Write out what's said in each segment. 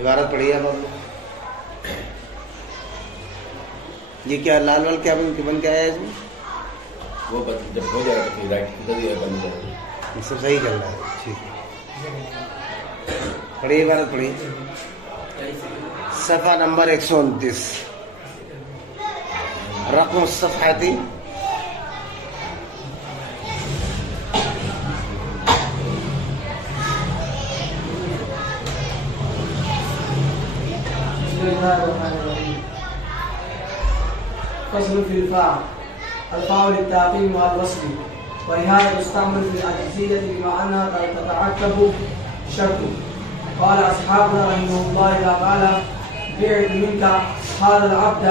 عبارت پڑھی ہے اب آپ لوگ. یہ کیا لال وال کیا بن کے آیا ہے اس میں؟ وہ جب ہو جائے گا پھر رائٹ ادھر ہی بند کر دیں. یہ سب صحیح چل رہا ہے. ٹھیک ہے پڑھیے عبارت پڑھیے. صفحہ نمبر 129. رقم الصفحاتی فصل في الفاء. الفاء للتعقيب مع الوصل ولهذا تستعمل في العجزية بما أنها تتعقب شرط. قال أصحابنا رحمه الله إذا قال بعت منك هذا العبد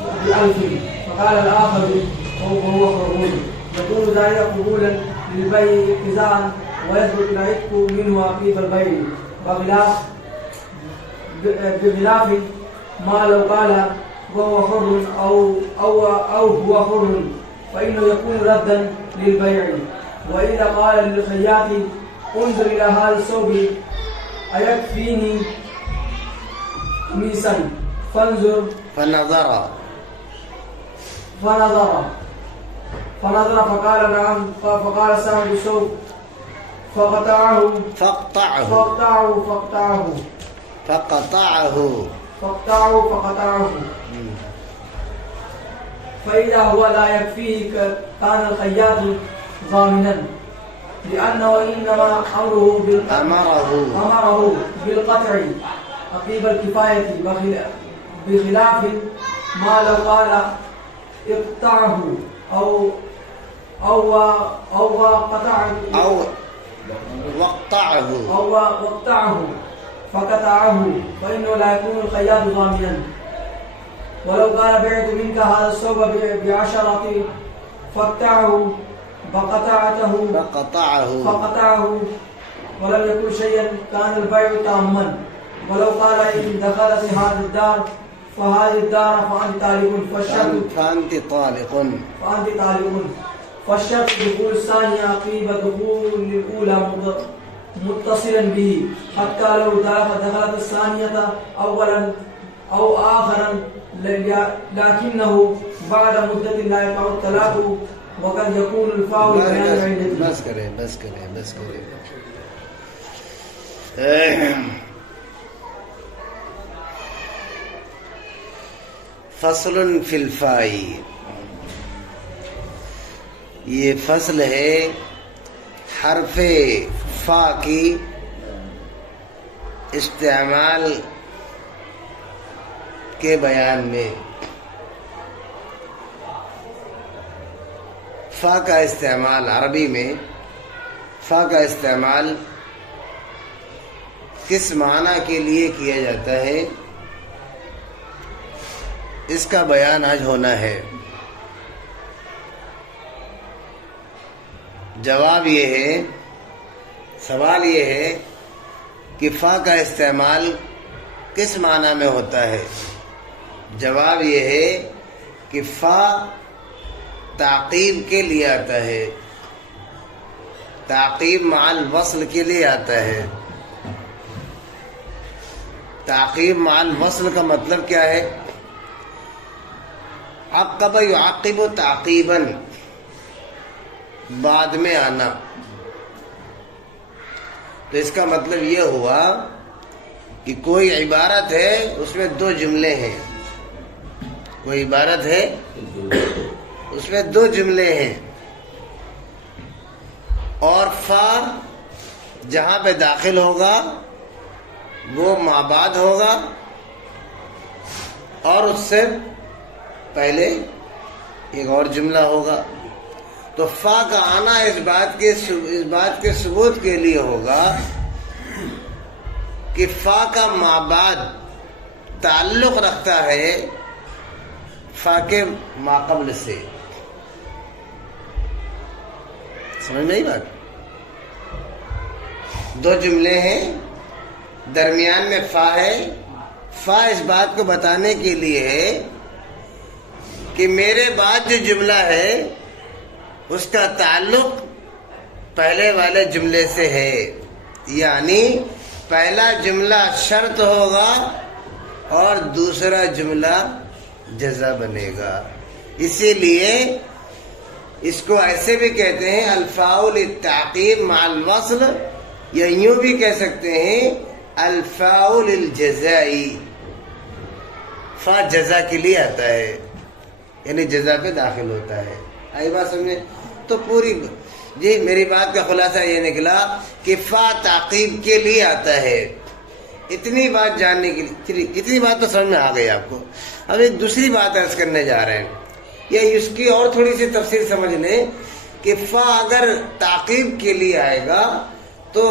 ب1000 فقال الآخر وهو خربون يكون ذلك قبولا للبيع ابتزاعا ويثبت العتق منه عقيب البيع بخلاف ما لو قال وهو حر أو هو حر فإنه يكون ردا للبيع. وإذا قال للخياط انظر إلى هذا الثوب أيكفيني قميصا فنظر فقال نعم فقال صاحب الثوب فقطعه فإذا هو لا يكفيه كان الخياط ضامنا لأنه إنما أمره بالقطع عقيب الكفاية بخلاف ما لو قال اقطعه أو وقطعه فقطعه فإنه لا يكون الخياط ضامنا. ولو قال بعت منك هذا الثوب ب10 فقطعه ولم يكن شيئا كان البيع تاما. ولو قال إن دخلت هذه الدار فهذه الدار فأنت طالق فالشرط دخول الثاني عقيب دخول الأولى متصلا به حتى لو دخلت الثانية أولا أو آخرا لكنه بعد مدة لا يقع الطلاق وقد يكون الفاء بيان العلة. بس کریں. فصل فی الفاء. یہ فصل ہے حرف فا کی استعمال کے بیان میں. فا کا استعمال عربی میں فا کا استعمال کس معنی کے لیے کیا جاتا ہے اس کا بیان آج ہونا ہے. جواب یہ ہے، سوال یہ ہے کہ فا کا استعمال کس معنی میں ہوتا ہے. جواب یہ ہے کہ فا تعقیب کے لیے آتا ہے، تعقیب مع الوصل کے لیے آتا ہے. تعقیب مع الوصل کا مطلب کیا ہے؟ عقب یعقب تعقیبا، بعد میں آنا. تو اس کا مطلب یہ ہوا کہ کوئی عبارت ہے اس میں 2 جملے ہیں. کوئی عبارت ہے اس میں 2 جملے ہیں اور فا جہاں پہ داخل ہوگا وہ ما بعد ہوگا اور اس سے پہلے ایک اور جملہ ہوگا. تو فا کا آنا اس بات کے ثبوت کے لیے ہوگا کہ فا کا ما بعد تعلق رکھتا ہے فا کے ما قبل سے. سمجھ میں آئی بات؟ 2 جملے ہیں، درمیان میں فا ہے. فا اس بات کو بتانے کے لیے ہے کہ میرے بعد جو جملہ ہے اس کا تعلق پہلے والے جملے سے ہے. یعنی پہلا جملہ شرط ہوگا اور دوسرا جملہ جزا بنے گا. اسی لیے اس کو ایسے بھی کہتے ہیں الفاء للتعقیب مع الوصل، یا یوں بھی کہہ سکتے ہیں الفاء للجزائی. فا جزا کے لیے آتا ہے، یعنی جزا پہ داخل ہوتا ہے. آئی بات سمجھے؟ تو پوری جی میری بات کا خلاصہ یہ نکلا کہ فا تعقیب کے لیے آتا ہے. اتنی بات جاننے کے لیے، اتنی بات تو سمجھ میں آ گئی آپ کو. اب ایک دوسری بات عرض کرنے جا رہے ہیں، یا اس کی اور تھوڑی سی تفصیل سمجھ لیں کہ فا اگر تعقیب کے لیے آئے گا تو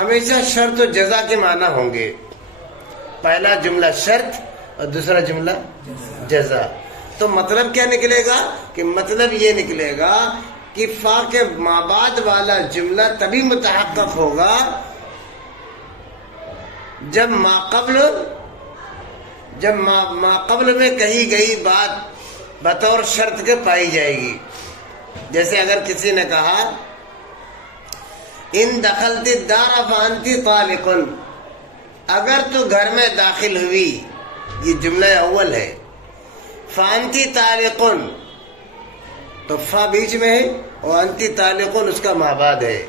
ہمیشہ شرط و جزا کے معنی ہوں گے. پہلا جملہ شرط اور دوسرا جملہ جزا. تو مطلب کیا نکلے گا؟ کہ مطلب یہ نکلے گا کہ فا کے مابعد والا جملہ تبھی متحقق ہوگا جب ما قبل میں کہی گئی بات بطور شرط کے پائی جائے گی. جیسے اگر کسی نے کہا ان دخلت الدار فانت طالق، اگر تو گھر میں داخل ہوئی، یہ جملہ اول ہے. فانت طالق، تو فا بیچ میں ہے اور انت طالق اس کا مابعد ہے.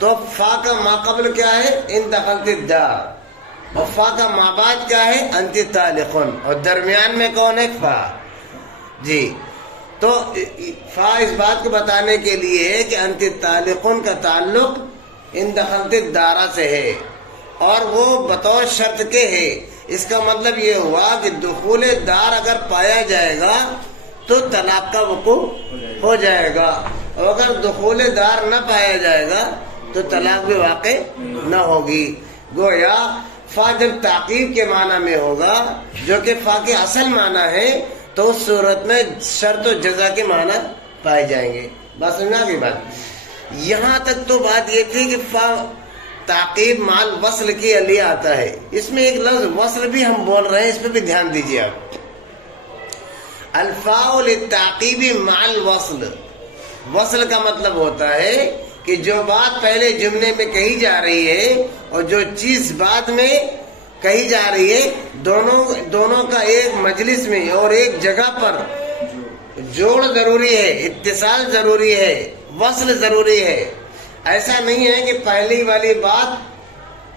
تو فا کا ما قبل کیا ہے؟ ان دخلت الدار، اور فا کا مابعد کیا ہے؟ انت طالق، اور درمیان میں کون ہے؟ فا. جی تو فا اس بات کو بتانے کے لیے ہے کہ انت طالقن کا تعلق ان دخلت الدارہ سے ہے اور وہ بطور شرط کے ہے. اس کا مطلب یہ ہوا کہ دخول دار اگر پایا جائے گا تو طلاق کا وقوع ہو جائے گا، اور اگر دخول دار نہ پایا جائے گا تو طلاق بھی واقع نہ ہوگی. گویا فا جب تعقیب کے معنی میں ہوگا جو کہ فا کے اصل معنی ہے تو اس صورت میں شرط و جزا کے معنی پائے جائیں گے. بات سمجھا گئی بات؟ یہاں تک تو بات یہ تھی کہ فا تعقیب مال وصل کے لیے آتا ہے. اس میں ایک لفظ وصل بھی ہم بول رہے ہیں، اس پہ بھی دھیان دیجیے آپ. الفاء للتعقیب مع الوصل، وصل کا مطلب ہوتا ہے کہ جو بات پہلے جملے میں کہی جا رہی ہے اور جو چیز بعد میں کہی جا رہی ہے، دونوں کا ایک مجلس میں اور ایک جگہ پر جوڑ ضروری ہے، اتصال ضروری ہے، وصل ضروری ہے. ایسا نہیں ہے کہ پہلی والی بات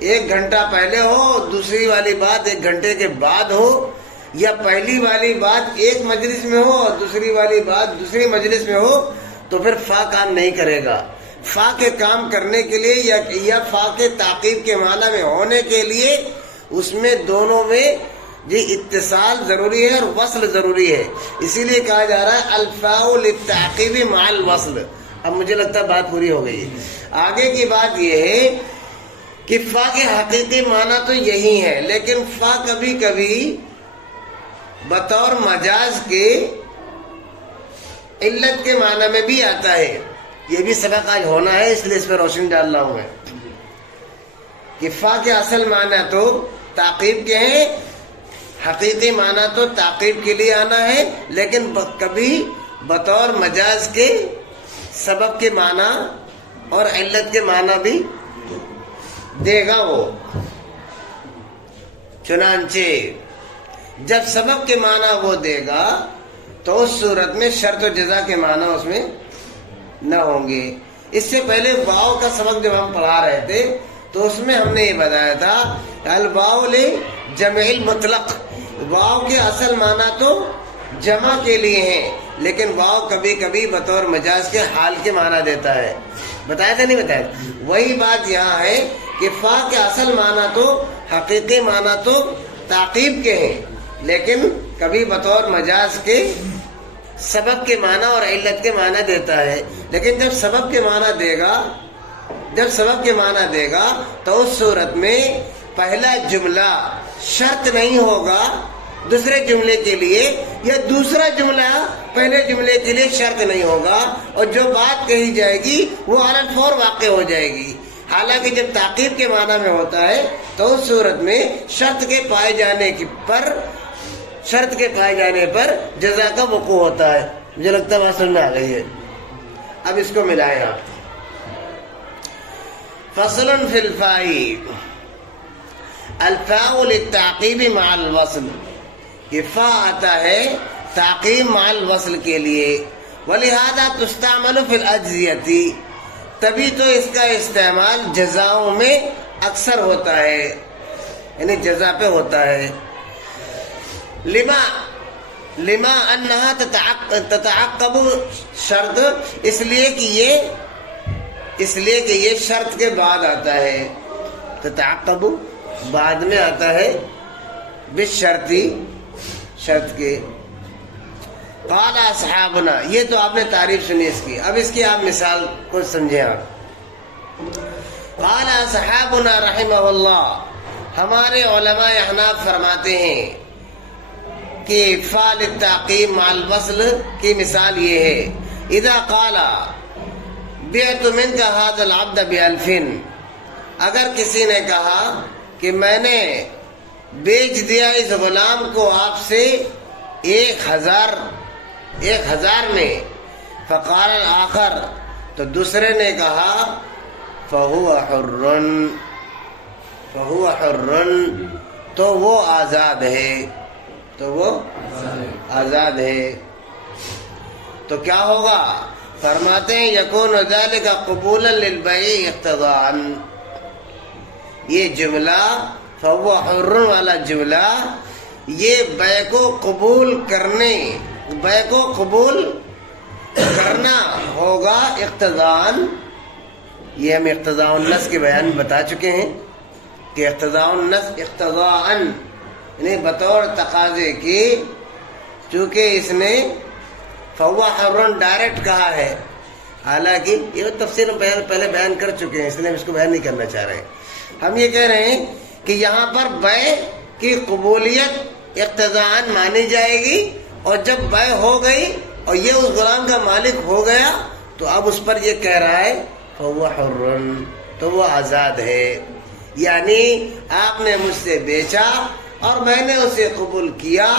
1 گھنٹہ پہلے ہو، دوسری والی بات 1 گھنٹے کے بعد ہو، یا پہلی والی بات ایک مجلس میں ہو اور دوسری والی بات دوسری مجلس میں ہو، تو پھر فا کام نہیں کرے گا. فا کے کام کرنے کے لیے یا فا کے تعقیب کے معنی میں ہونے کے لیے اس میں دونوں میں جی اتصال ضروری ہے اور وصل ضروری ہے. اسی لیے کہا جا رہا ہے الفاء للتعقیب مع الوصل. اب مجھے لگتا ہے بات پوری ہو گئی ہے. آگے کی بات یہ ہے کہ فا کے حقیقی معنی تو یہی ہے، لیکن فا کبھی کبھی بطور مجاز کے علت کے معنی میں بھی آتا ہے. یہ بھی سبق آج ہونا ہے، اس لیے اس پہ روشنی ڈال رہا ہوں میں کہ فا کے اصل معنی تو تعقیب کے ہیں، حقیقی معنی تو تعقیب کے لیے آنا ہے، لیکن کبھی بطور مجاز کے سبب کے معنی اور علت کے معنی بھی دے گا وہ. چنانچہ جب سبب کے معنی وہ دے گا تو اس صورت میں شرط و جزا کے معنی اس میں نہ ہوں گے. اس سے پہلے واو کا سبق جب ہم پڑھا رہے تھے تو اس میں ہم نے یہ بتایا تھا الواو لجمع المطلق، واو کے اصل معنی تو جمع کے لیے ہیں، لیکن واو کبھی کبھی بطور مجاز کے حال کے معنی دیتا ہے. بتایا تھا نہیں بتایا؟ وہی بات یہاں ہے کہ فا کے اصل معنی تو حقیقی معنی تو تعقیب کے ہیں، لیکن کبھی بطور مجاز کے سبب کے معنی اور علت کے معنی دیتا ہے. لیکن جب سبب کے معنی دے گا تو اس صورت میں پہلا جملہ شرط نہیں ہوگا دوسرے جملے کے لیے، یا دوسرا جملہ پہلے جملے کے لیے شرط نہیں ہوگا، اور جو بات کہی جائے گی وہ علی الفور واقع ہو جائے گی. حالانکہ جب تعقیب کے معنی میں ہوتا ہے تو اس صورت میں شرط کے پائے جانے پر جزا کا وقوع ہوتا ہے. مجھے لگتا ہے بات سمجھ میں آ گئی ہے. اب اس کو ملائیں آپ. فصل فی الفاء، الفاء للتعقیب مع الوصل، یہ فا آتا ہے تعقیب مع الوصل کے لیے، ولہذا تستعمل فی الاجزیتی، تبھی تو اس کا استعمال جزاؤں میں اکثر ہوتا ہے، یعنی جزا پہ ہوتا ہے۔ لما انہا تتعقب شرط، اس لیے کہ یہ شرط کے بعد آتا ہے، تتعقب بعد میں آتا ہے، بالشرطی شرط کے۔ قال اصحابنا، یہ تو آپ نے تعریف سنی اس کی، اب اس کی آپ مثال کو سمجھیں آپ۔ قال اصحابنا رحمہ اللہ، ہمارے علماء احناف فرماتے ہیں کہ فعل التعقیب مع الوصل کی مثال یہ ہے، اذا قال بعت منک هذا العبد ب1000، اگر کسی نے کہا کہ میں نے بیچ دیا اس غلام کو آپ سے 1000 میں، فقال الآخر، تو دوسرے نے کہا فهو حر، تو وہ آزاد ہے، تو کیا ہوگا؟ فرماتے ہیں یکون ذلک قبولا للبیع اقتضاء، یہ جملہ فهو حر والا جملہ یہ بیع کو قبول کرنا ہوگا اقتضاء۔ یہ ہم اقتضاء النص کے بیان بتا چکے ہیں کہ اقتضاء النص اقتضاء یعنی بطور تقاضے کی، چونکہ اس نے فهو حر ڈائریکٹ کہا ہے، حالانکہ یہ تفسیر ہم پہلے بیان کر چکے ہیں، اس لیے ہم اس کو بیان نہیں کرنا چاہ رہے ہیں۔ ہم یہ کہہ رہے ہیں کہ یہاں پر بیع کی قبولیت اقتضاء مانی جائے گی، اور جب بیع ہو گئی اور یہ اس غلام کا مالک ہو گیا تو اب اس پر یہ کہہ رہا ہے فهو حر، تو وہ آزاد ہے، یعنی آپ نے مجھ سے بیچا اور میں نے اسے قبول کیا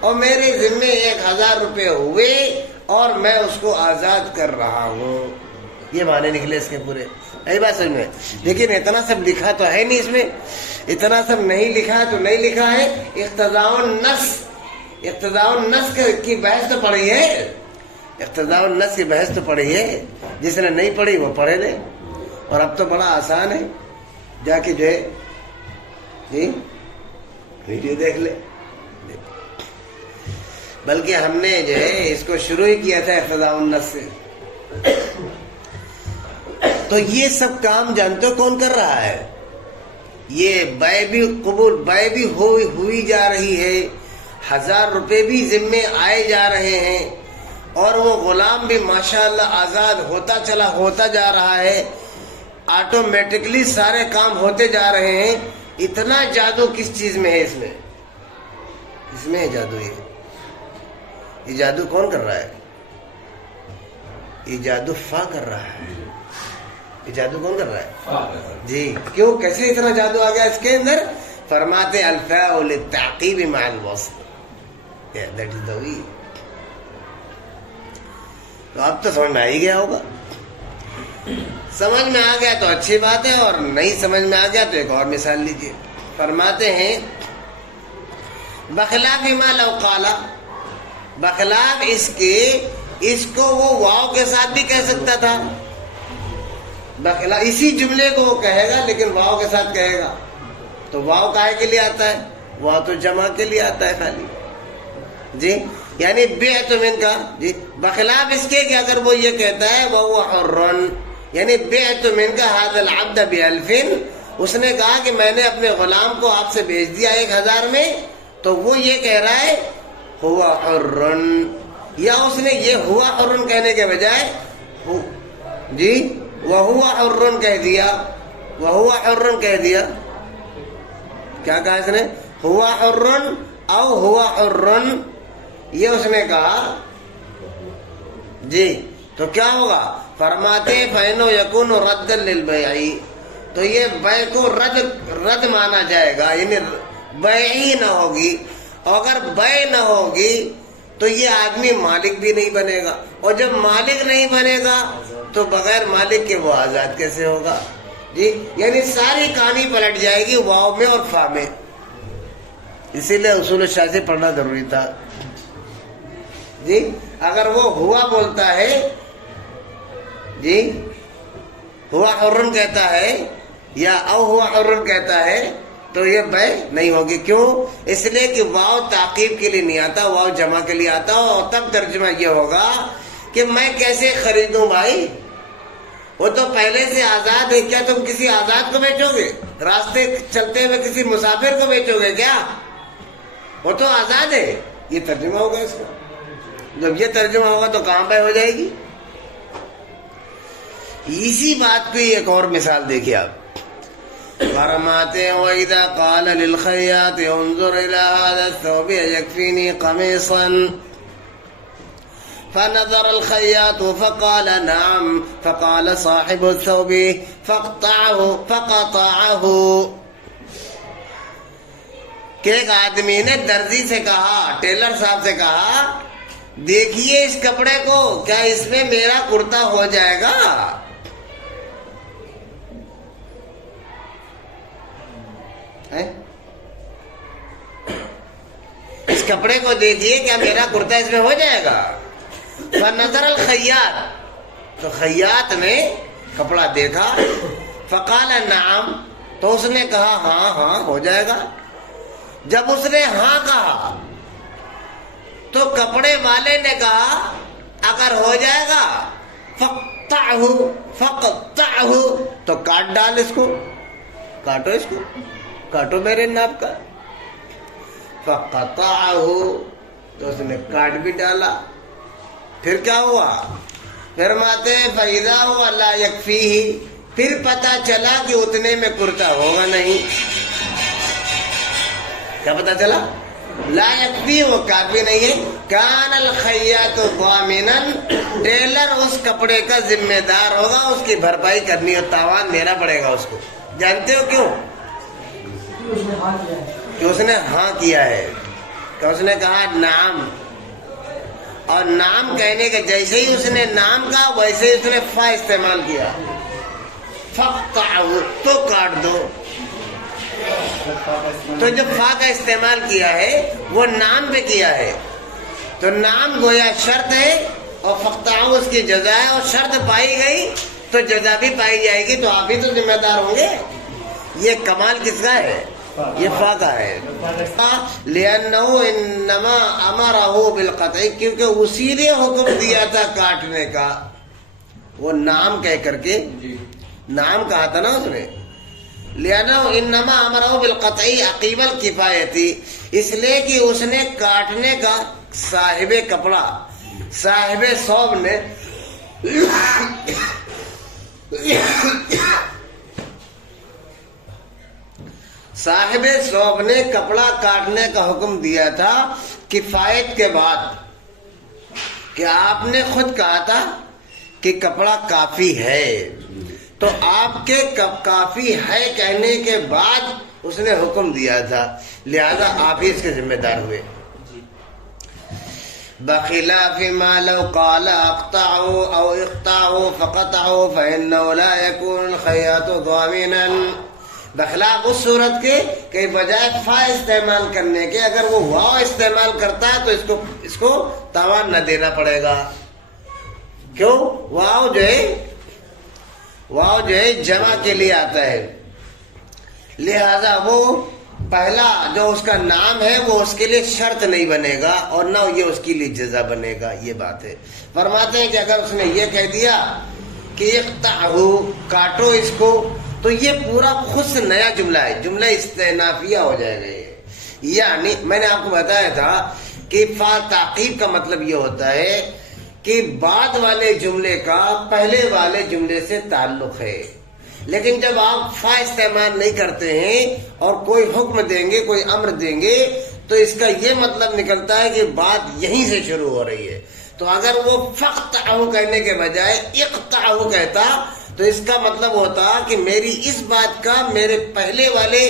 اور میرے ذمے 1000 روپے ہوئے اور میں اس کو آزاد کر رہا ہوں، یہ معنی نکلے اس کے پورے۔ یہی بات سمجھ میں، لیکن اتنا سب لکھا تو ہے نہیں اس میں، اتنا سب نہیں لکھا ہے تو نہیں لکھا ہے۔ اقتضاء النص کی بحث تو پڑھی ہے، اقتضاء النص کی بحث تو پڑھی ہے، جس نے نہیں پڑھی وہ پڑھے لے، اور اب تو بڑا آسان ہے، جا کے جو ہے ویڈیو دیکھ لے، بلکہ ہم نے جو ہے اس کو شروع ہی کیا تھا اقتضاء النص سے۔ تو یہ سب کام جانتے ہو کون کر رہا ہے؟ یہ بیع بھی ہوئی جا رہی ہے، 1000 روپے بھی ذمے آئے جا رہے ہیں، اور وہ غلام بھی ماشاءاللہ آزاد ہوتا جا رہا ہے، آٹومیٹکلی سارے کام ہوتے جا رہے ہیں۔ اتنا جادو کس چیز میں ہے؟ اس میں ہے جادو۔ یہ جادو کون کر رہا ہے؟ یہ جادو فا کر رہا ہے۔ یہ جادو کون کر رہا ہے؟ جی، کیوں، کیسے اتنا جادو آ گیا اس کے اندر؟ فرماتے الفاء للتعقیب مع الوصل، that is the way۔ تو اب تو سمجھ میں آ ہی گیا ہوگا، سمجھ میں آ گیا تو اچھی بات ہے، اور نہیں سمجھ میں آ گیا تو ایک اور مثال لیجیے۔ فرماتے ہیں بخلاف ما لو قال، بخلاف اس کو وہ واو کے ساتھ بھی کہہ سکتا تھا، بخلاف اسی جملے کو وہ کہے گا لیکن واو کے ساتھ کہے گا، تو واو کاہے کے لیے آتا ہے؟ واو تو جمع کے لیے آتا ہے خالی، جی، یعنی بعت منک، جی، بخلاف اس کے کہ اگر وہ یہ کہتا ہے وهو حر، یعنی بعت منک هذا العبد ب1000، اس نے کہا کہ میں نے اپنے غلام کو آپ سے بیچ دیا 1000 میں، تو وہ یہ کہہ رہا ہے ہوا حر، یا اس نے یہ ہوا حر کہنے کے بجائے جی وہوا حر کہہ دیا، وہوا حر کہہ دیا۔ کیا کہا اس نے؟ ہوا حر او ہوا حر، یہ اس نے کہا، جی، تو کیا ہوگا؟ فرماتے فَإِنَّهُ يَكُونُ رَدًّا لِلْبَيْعِ، تو یہ بیع کو رد مانا جائے گا، یعنی بیع ہی نہ ہوگی، اور اگر بیع نہ ہوگی تو یہ آدمی مالک بھی نہیں بنے گا، اور جب مالک نہیں بنے گا تو بغیر مالک کے وہ آزاد کیسے ہوگا؟ جی یعنی ساری کہانی پلٹ جائے گی واو میں اور فا میں. اسی لیے اصول الشاذ پڑھنا ضروری تھا. جی اگر وہ ہوا بولتا ہے جی ہوا حرن کہتا ہے یا او ہوا حرن کہتا ہے تو یہ بے نہیں ہوگی. کیوں؟ اس لیے کہ واو تعقیب کے لیے نہیں آتا, واو جمع کے لیے آتا. اور تب ترجمہ یہ ہوگا کہ میں کیسے خریدوں بھائی, وہ تو پہلے سے آزاد ہے. کیا تم کسی آزاد کو بیچو گے؟ راستے چلتے ہوئے کسی مسافر کو بیچو گے کیا؟ وہ تو آزاد ہے. یہ ترجمہ ہوگا اس کا. جب یہ ترجمہ ہوگا تو کہاں پہ ہو جائے گی؟ اسی بات کی ایک اور مثال دیکھیے آپ. فرماتے ہیں وَإِذَا قَالَ لِلْخَيَّاطِ انظُرْ إِلَى هَذَا الثَّوْبِ يَكْفِينِي قَمِيصًا فنظر الخياط فقال نعم فقال صاحب الثوب فقطعه. کہ ایک آدمی نے درزی سے کہا, ٹیلر صاحب سے کہا, دیکھیے اس کپڑے کو, کیا اس میں میرا کرتا ہو جائے گا؟ اس کپڑے کو دیکھیے, کیا میرا کرتا اس میں ہو جائے گا؟ فنظر الخیاط, تو خیاط نے کپڑا دیکھا, فقال نعم, تو اس نے کہا ہاں ہاں ہو جائے گا. جب اس نے ہاں کہا تو کپڑے والے نے کہا اگر ہو جائے گا فقطعہ, تو کاٹ ڈال اس کو, کاٹو اس کو, کاٹو میرے ناپ کا. فقطعہ, تو اس نے کاٹ بھی ڈالا. پھر کیا ہوا؟ فرماتے ہیں فَإِذَا هُوَ لَا يَكْفِيهِ, پھر پتا چلا کہ اتنے میں کرتا ہوگا نہیں. کیا پتا چلا؟ لا یکفی, وہ کافی نہیں ہے. کان الخیاط ضامنا, ٹیلر اس کپڑے کا ذمہ دار ہوگا, اس کی بھرپائی کرنی اور تاوان دینا پڑے گا اس کو. جانتے ہو کیوں؟ کہ اس نے ہاں کیا ہے, کہ اس نے کہا نعم, اور نام کہنے کے جیسے ہی اس نے نام کہا ویسے ہی اس نے فا استعمال کیا. فقطعہ, تو کاٹ دو. تو جب فا کا استعمال کیا ہے وہ نام پہ کیا ہے, تو نام گویا شرط ہے اور فقطعہ اس کی جزا ہے, اور شرط پائی گئی تو جزا بھی پائی جائے گی. تو آپ ہی تو ذمہ دار ہوں گے. یہ کمال کس کا ہے؟ یہ فا کا ہے. لِأَنَّهُ إِنَّمَا أَمَرَهُ بِالْقَطْعِ, کیونکہ اسی نے حکم دیا تھا کاٹنے کا. وہ نام کہہ کر کے نام کہا تھا نا اس نے. لِأَنَّهُ إِنَّمَا أَمَرَهُ بِالْقَطْعِ عَقِيبَ الْكِفَایَةِ, اس لیے کہ اس نے کاٹنے کا صاحب کپڑا, صاحب ثوب نے صاحب ثوب نے کپڑا کاٹنے کا حکم دیا تھا کفایت کے بعد. کہ آپ نے خود کہا تھا کہ کپڑا کافی ہے, تو آپ کے کافی ہے کہنے کے بعد اس نے حکم دیا تھا, لہذا آپ ہی اس کے ذمہ دار ہوئے. بخلاف ما لو قال اقطعوا او اقطعوا فقطعوا فانه لا يكون الخياط ضامنا, بخلاف اس صورت کے کہ بجائے فا استعمال کرنے کے اگر وہ واو استعمال کرتا ہے تو اس کو تاوان نہ دینا پڑے گا. کیوں؟ واو جو ہے جمع کے لیے آتا ہے, لہذا وہ پہلا جو اس کا نام ہے وہ اس کے لیے شرط نہیں بنے گا اور نہ یہ اس کے لیے جزا بنے گا. یہ بات ہے. فرماتے ہیں کہ اگر اس نے یہ کہہ دیا کہ اقطعہ, کاٹو اس کو, تو یہ پورا خود سے نیا جملہ ہے, جملہ استئنافیہ ہو جائے گا. یعنی میں نے آپ کو بتایا تھا کہ فا تعقیب کا مطلب یہ ہوتا ہے کہ بعد والے جملے کا پہلے والے جملے سے تعلق ہے. لیکن جب آپ فا استعمال نہیں کرتے ہیں اور کوئی حکم دیں گے, کوئی امر دیں گے, تو اس کا یہ مطلب نکلتا ہے کہ بات یہیں سے شروع ہو رہی ہے. تو اگر وہ فقطعہ کہنے کے بجائے اقطعہ کہتا تو اس کا مطلب ہوتا کہ میری اس بات کا میرے پہلے والے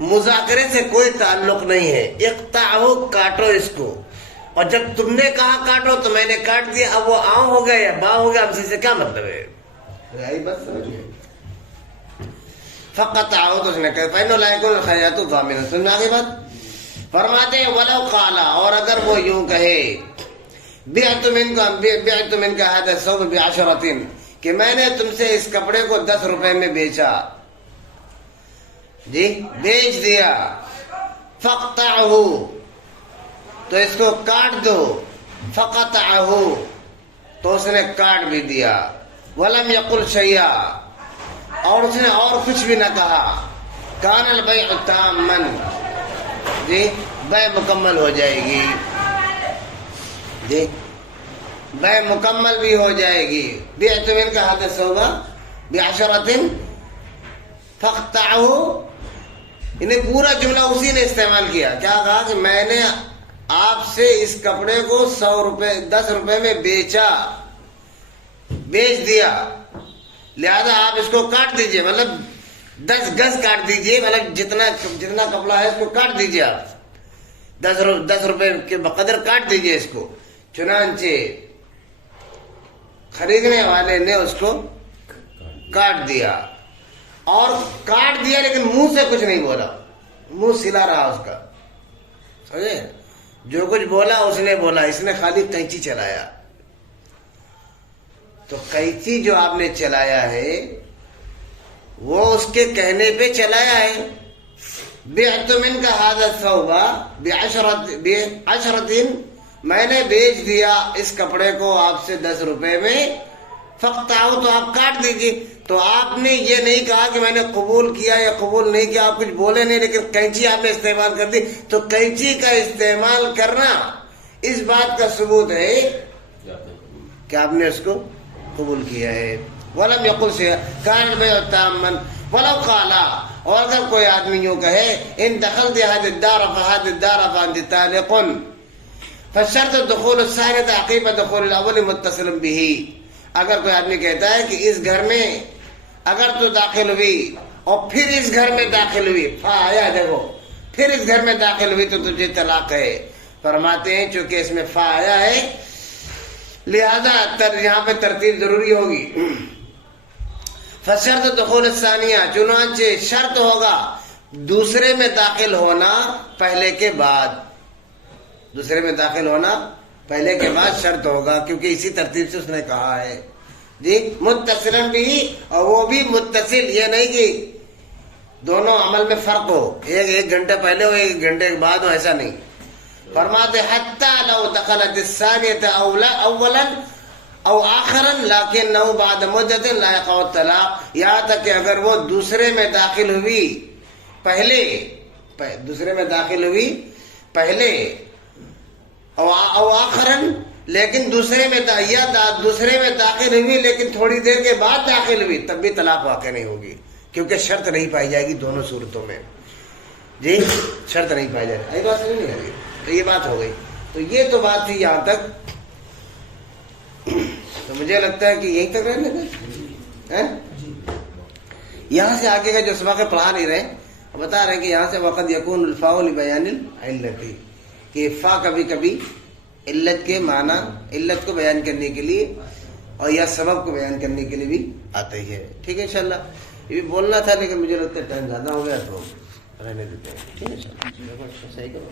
مذاکرے سے کوئی تعلق نہیں ہے. اقطعہ, کاٹو اس کو, اور جب تم نے کہا کاٹو تو میں نے کاٹ دیا. اب وہ آؤں ہو گیا یا با ہو گیا, اب سے کیا مطلب ہے؟ بس فقطعه تو اس نے کہا فإنه لا يكون الخياط ضامنا. سننا آگے بات. فرماتے ہیں ولو قال، اور اگر وہ یوں کہے بعت منك هذا الثوب ب10 کہ میں نے تم سے اس کپڑے کو 10 روپے میں بیچا، جی بیچ دیا، فقطعه تو اس کو کاٹ دو، فقطعه تو اس نے کاٹ بھی دیا، ولم يقل شيئا اور اس نے اور کچھ بھی نہ کہا، کان البیع تاما جی بیع مکمل ہو جائے گی، جی بیع مکمل بھی ہو جائے گی. بعت منك هذا الثوب ب10 فقطعه، انہیں پورا جملہ اسی نے استعمال کیا. کیا کہا کہ میں نے آپ سے اس کپڑے کو 10 روپے میں بیچا، بیچ دیا، لہذا آپ اس کو کاٹ دیجئے، مطلب 10 گز کاٹ دیجئے، مطلب جتنا کپڑا ہے اس کو کاٹ دیجئے، آپ 10 روپے کے بقدر کاٹ دیجئے اس کو. چنانچہ خریدنے والے نے اس کو کاٹ دیا، اور کاٹ دیا لیکن منہ سے کچھ نہیں بولا، منہ سلا رہا اس کا، سمجھے؟ جو کچھ بولا اس نے بولا، اس نے خالی قینچی چلایا. تو قینچی جو آپ نے چلایا ہے وہ اس کے کہنے پہ چلایا ہے. بعت منك هذا الثوب ب10 میں نے بیچ دیا اس کپڑے کو آپ سے 10 روپے میں، فقطعه تو آپ کاٹ دیجیے. تو آپ نے یہ نہیں کہا کہ میں نے قبول کیا یا قبول نہیں کیا، آپ کچھ بولے نہیں، لیکن قینچی آپ نے استعمال کر دی. تو قینچی کا استعمال کرنا اس بات کا ثبوت ہے کہ آپ نے اس کو قبول کیا ہے. ولم يقل شيئا كان البيع تاما ولو قال، اور اگر کوئی آدمی یوں کہے ان دخلت هذه الدار فهذه الدار فانت طالق فشرط دخول الثاني عقيب دخول الاول متصل به. اگر کوئی آدمی کہتا ہے کہ اس گھر میں اگر تو داخل ہوئی اور پھر اس گھر میں داخل ہوئی، آیا دیکھو، پھر اس گھر میں داخل ہوئی تو تجھے طلاق ہے. فرماتے ہیں چونکہ اس میں فا آیا ہے لہذا یہاں پہ ترتیب ضروری ہوگی. فشرط دخول الثانیہ، چنانچہ شرط ہوگا دوسرے میں داخل ہونا پہلے کے بعد، دوسرے میں داخل ہونا پہلے کے بعد شرط ہوگا، کیونکہ اسی ترتیب سے اس نے کہا ہے. جی متصل بھی، اور وہ بھی متصل، یہ نہیں کہ دونوں عمل میں فرق ہو، ایک گھنٹہ پہلے ہو ایک گھنٹے کے بعد ہو، ایسا نہیں. فرماتے حتی لو دخلت الثانیۃ اولا او آخرا لکنہ بعد مدت لا یقع الطلاق، یہاں تک کہ اگر وہ دوسرے میں داخل ہوئی پہلے، دوسرے میں داخل ہوئی پہلے، او آخرا لیکن دوسرے میں دوسرے میں داخل ہوئی لیکن تھوڑی دیر کے بعد داخل ہوئی، تب بھی طلاق واقع نہیں ہوگی، کیونکہ شرط نہیں پائی جائے گی دونوں صورتوں میں. جی شرط نہیں پائی جائے گی. بات سمجھ نہیں آ رہی؟ تو یہ بات ہو گئی. تو یہ تو بات تھی یہاں تک. تو مجھے لگتا ہے کہ یہیں تک رہنے دیں. یہاں سے آگے کا جو سبق پڑھا نہیں رہے، بتا رہے ہیں کہ یہاں سے وقت یکون الفاء لبیان العلت، کہ فا کبھی کبھی علت کے معنی، علت کو بیان کرنے کے لیے اور یا سبب کو بیان کرنے کے لیے بھی آتے ہی ہے. ٹھیک ہے انشاءاللہ. یہ بھی بولنا تھا لیکن مجھے لگتا ہے ٹائم زیادہ ہو گیا تو رہنے دیتے ہیں. ٹھیک ہے انشاءاللہ. صحیح کرو.